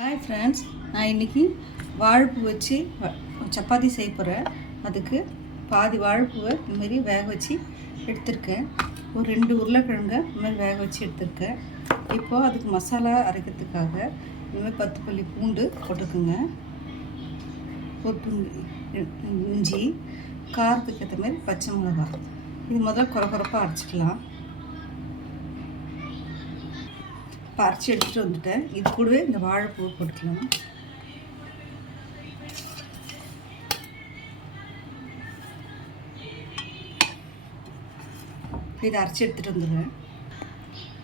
Hi friends, நான் இன்றைக்கி வாழைப்பூ வச்சு சப்பாத்தி செய்ய போகிறேன். அதுக்கு பாதி வாழைப்பூவை இந்தமாரி வேக வச்சு எடுத்திருக்கேன். ஒரு 2 உருளைக்கிழங்கை இந்தமாதிரி வேக வச்சு எடுத்திருக்கேன். இப்போது அதுக்கு மசாலா அரைக்கிறதுக்காக இந்தமாதிரி 10 பல்லி பூண்டு போட்டுக்குங்க. இஞ்சி, காரத்துக்கு ஏற்ற மாதிரி பச்சை மிளகாய். இது முதல்ல குறப்பாக அரைச்சிக்கலாம். அரைச்சி எடுத்துகிட்டு வந்துட்டேன். இது கூடவே இந்த வாழைப்பூ போட்டுக்கலாம். இதை அரைச்சி எடுத்துகிட்டு வந்துடுவேன்.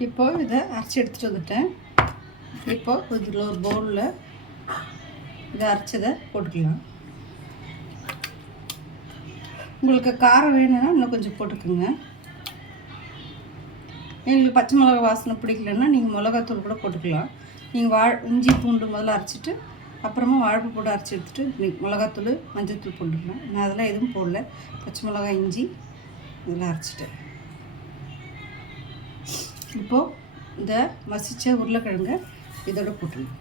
இப்போது இதை அரைச்சி எடுத்துகிட்டு வந்துட்டேன். இப்போது இதில் ஒரு பவுலில் இதை அரைச்சதை போட்டுக்கலாம். உங்களுக்கு காரம் வேணும்னா இன்னும் கொஞ்சம் போட்டுக்குங்க. எங்களுக்கு பச்சை மிளகா வாசனை பிடிக்கலன்னா நீங்கள் மிளகாத்தூள் கூட போட்டுக்கலாம். நீங்கள் இஞ்சி பூண்டு முதல்ல அரைச்சிட்டு அப்புறமா வாழைப்பூ போட்டு அரைச்சி எடுத்துகிட்டு மிளகாத்தூள் மஞ்சள்தூள் போட்டுக்கலாம். நான் அதெல்லாம் எதுவும் போடல. பச்சை மிளகாய் இஞ்சி இதெல்லாம் அரைச்சிட்டேன். இப்போது இந்த மசித்த உருளைக்கிழங்கை இதோட போட்டுருங்க.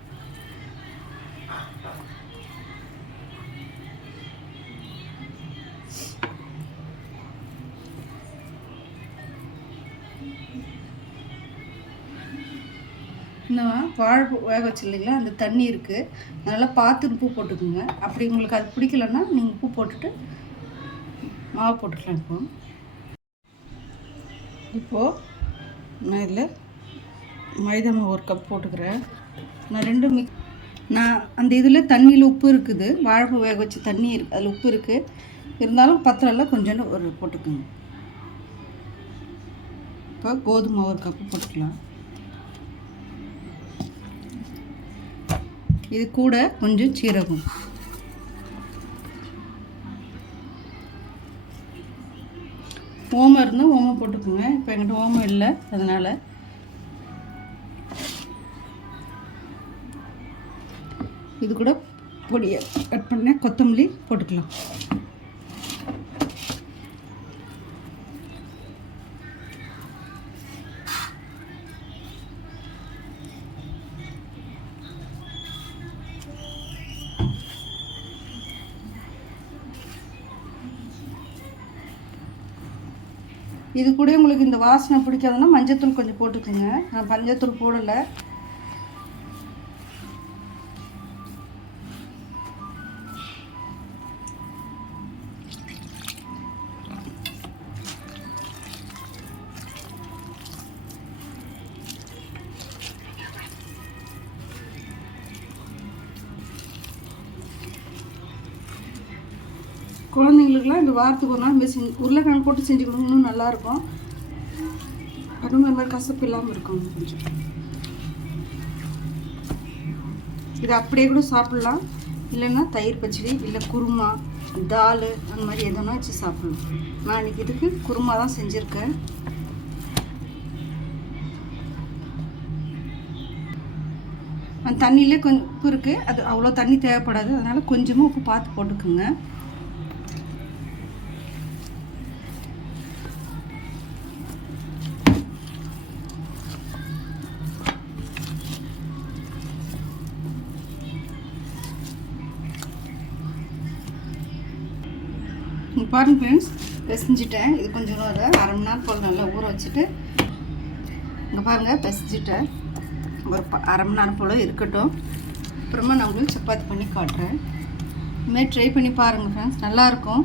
இன்னும் வாழைப்பூ வேக வச்சு இல்லைங்களா, அந்த தண்ணி இருக்குது, அதனால் பார்த்து உப்பு போட்டுக்குங்க. அப்படி உங்களுக்கு அது பிடிக்கலன்னா நீங்கள் உப்பு போட்டுட்டு மாவு போட்டுக்கலாம். இப்போது நான் இதில் மைதா மாவு 1 கப் போட்டுக்கிறேன். நான் 2 நான் அந்த இதில் தண்ணியில் உப்பு இருக்குது, வாழைப்பூ வேக வச்சு தண்ணி இருக்குது, அதில் உப்பு இருக்குது. இருந்தாலும் பத்திரம்ல கொஞ்சோண்டு ஒரு போட்டுக்குங்க. இப்போ கோதுமை மாவு 1 கப்பு போட்டுக்கலாம். இது கூட கொஞ்சம் சீரகம், ஓமம் இருந்தால் ஓமம் போட்டுக்கோங்க. இப்போ என்கிட்ட ஓமம் இல்லை, அதனால் இது கூட பொடியை கட் பண்ண கொத்தமல்லி போட்டுக்கலாம். இது கூட உங்களுக்கு இந்த வாசனை பிடிக்காதுன்னா மஞ்சத்தூள் கொஞ்சம் போட்டுக்கோங்க. நான் மஞ்சத்தூள் போடலை. குழந்தைங்களுக்குலாம் இந்த வாரத்துக்கு ஒரு நாள் உருளைக்கிழங்கு போட்டு செஞ்சு கொடுங்க, இன்னும் நல்லாயிருக்கும். அதுவும் இந்த மாதிரி கசப்பு இல்லாமல் இருக்கும். கொஞ்சம் இதை அப்படியே கூட சாப்பிட்லாம், இல்லைன்னா தயிர் பச்சடி, இல்லை குருமா, தால் அந்த மாதிரி எதுனா வச்சு சாப்பிட்லாம். நான் இன்றைக்கி இதுக்கு குருமா தான் செஞ்சுருக்கேன். அந்த தண்ணியிலே கொஞ்சம் உப்பு இருக்குது, அது அவ்வளோ தண்ணி தேவைப்படாது, அதனால் கொஞ்சமாக உப்பு பார்த்து போட்டுக்குங்க. பாருங்கள் ஃப்ரெண்ட்ஸ், பிசைஞ்சிட்டேன். இது கொஞ்சம் ஒரு 1/2 மணி நேரம் போல் நல்லா ஊற வச்சுட்டு இங்கே பாருங்கள் பிசைஞ்சிட்டேன். ஒரு 1/2 மணி நேரம் போல் இருக்கட்டும். அப்புறமா நான் உங்களுக்கு சப்பாத்தி பண்ணி காட்டுறேன். இதுமாதிரி ட்ரை பண்ணி பாருங்கள் ஃப்ரெண்ட்ஸ், நல்லாயிருக்கும்.